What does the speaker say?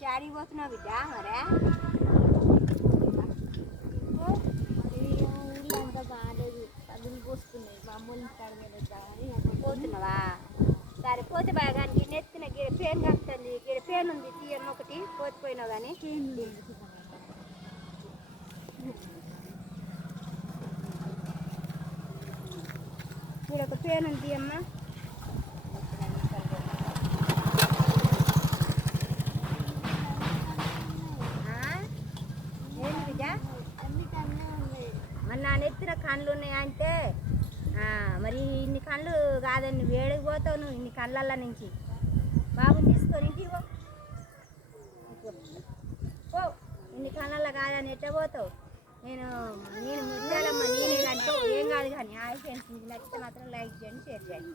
శారీ పోతున్నావు బిడ్డ మరే ఊళ్ళో అంతా బాగాలేదు పదులు పోస్తున్నాయి మా అమ్మని కాడని పోతున్నావా సరే పోతే బాగా నెత్తిన గిడ పేను కలుపుతుంది గిడ పేను ఉంది తీయమ్మ ఒకటి పోతిపోయినావు కానీ ఇక్కడ ఒక పేను ఉంది తీయమ్మ మరి నా నెత్తిన కళ్ళు ఉన్నాయంటే మరి ఇన్ని కళ్ళు కాదని నువ్వు ఏడికి పోతావు నువ్వు ఇన్ని కళ్ళల్లో నుంచి బాబుని తీసుకొని ఇంటికి పో ఇన్ని కళ్ళల్లో కాదని ఎట్లా పోతావు నేను ముద్దాలమ్మ నేనే అంటే ఏం కాదు కానీ ఫ్రెండ్స్ మీకు నచ్చితే మాత్రం లైక్ చేయండి షేర్ చేయండి